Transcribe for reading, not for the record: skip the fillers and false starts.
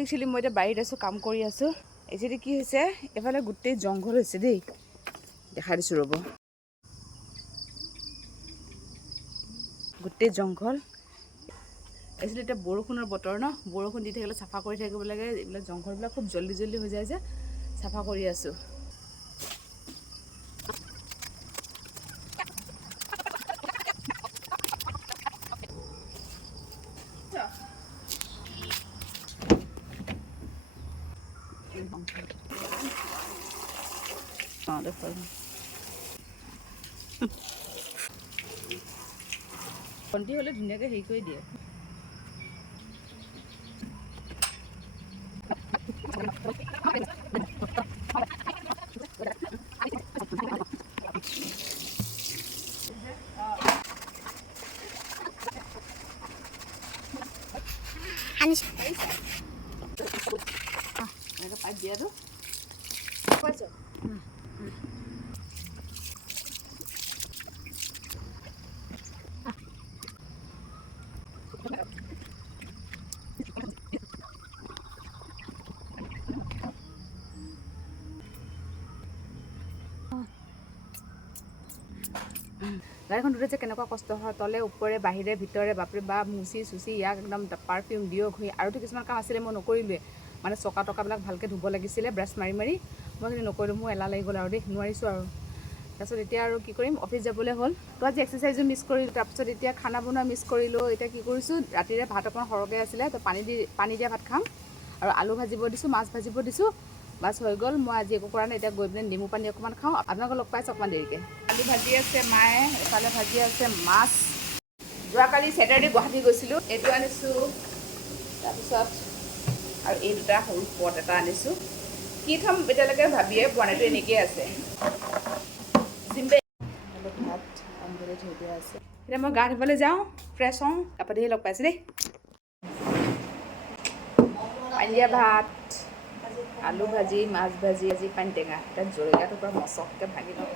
Actually মই এতিয়া বাৰীত আছোঁ, কাম কৰি আছোঁ। একচুৱেলি কি হৈছে, এফালে গোটেই জংঘল হৈছে দেই, দেখাই দিছোঁ ৰ'ব। গোটেই জংঘল। একচুৱেলি এতিয়া বৰষুণৰ বতৰ ন, বৰষুণ দি থাকিলে চাফা কৰি থাকিব লাগে। এইবিলাক জংঘলবিলাক খুব জল্দি জল্দি হৈ যায় যে, চাফা কৰি আছোঁ। ভণ্টি হ'লে ধুনীয়াকৈ হেৰি কৰি দিয়ে। এনেকৈ পাইপ দিয়াটো পাইছ। গাড়ীখন ধুতে যে কেনেকুৱা কষ্ট হয়, তলে ওপৰে বাহিৰে ভিতৰে বাপৰে বা মুচি চুচি ইয়াক একদম পাৰফিউম দিয়ক ঘূৰি। আৰুতো কিছুমান কাম আছিলে মই নকৰিলোৱে, মানে চকা টকাবিলাক ভালকৈ ধুব লাগিছিলে ব্ৰাছ মাৰি মাৰি, মই কিন্তু নকৰিলোঁ। মোৰ এলাহ লাগি গ'ল আৰু দেই, নোৱাৰিছোঁ আৰু। তাৰপিছত এতিয়া আৰু কি কৰিম, অফিচ যাবলৈ হ'ল। তো আজি এক্সাৰচাইজো মিছ কৰিলোঁ, তাৰপিছত এতিয়া খানা বনোৱা মিছ কৰিলোঁ। এতিয়া কি কৰিছোঁ, ৰাতিৰে ভাত অকণ সৰহকৈ আছিলে, তো পানী দিয়া ভাত খাম আৰু আলু ভাজিব দিছোঁ, মাছ ভাজিব দিছোঁ, বাছ হৈ গ'ল। মই আজি একো কৰা নাই, এতিয়া গৈ পিনে নেমু পানী অকণমান খাওঁ। আপোনালোকক লগ পাইছোঁ অকণমান দেৰিকৈ। আলু ভাজি আছে মায়ে, এফালে ভাজি আছে মাছ। যোৱাকালি ছেটাৰডে গুৱাহাটী গৈছিলোঁ, এইটো আনিছোঁ, তাৰপিছত আৰু এই দুটা সৰু পট এটা আনিছোঁ। কি থ'ম এতিয়ালৈকে ভাবিয়ে পোৱা নাই, এনেকৈ আছে। ভাত অমলেট হৈ দিয়া আছে। এতিয়া মই গা ধুবলৈ যাওঁ, ফ্ৰেছ হওঁ, তাৰপৰা ধেৰ লগ পাইছোঁ দেই। পানী দিয়া ভাত, আলু ভাজি, মাছ ভাজি, আজি পানী টেঙা, তাত জলকীয়াটো পৰা মচককৈ ভাঙি লওঁ।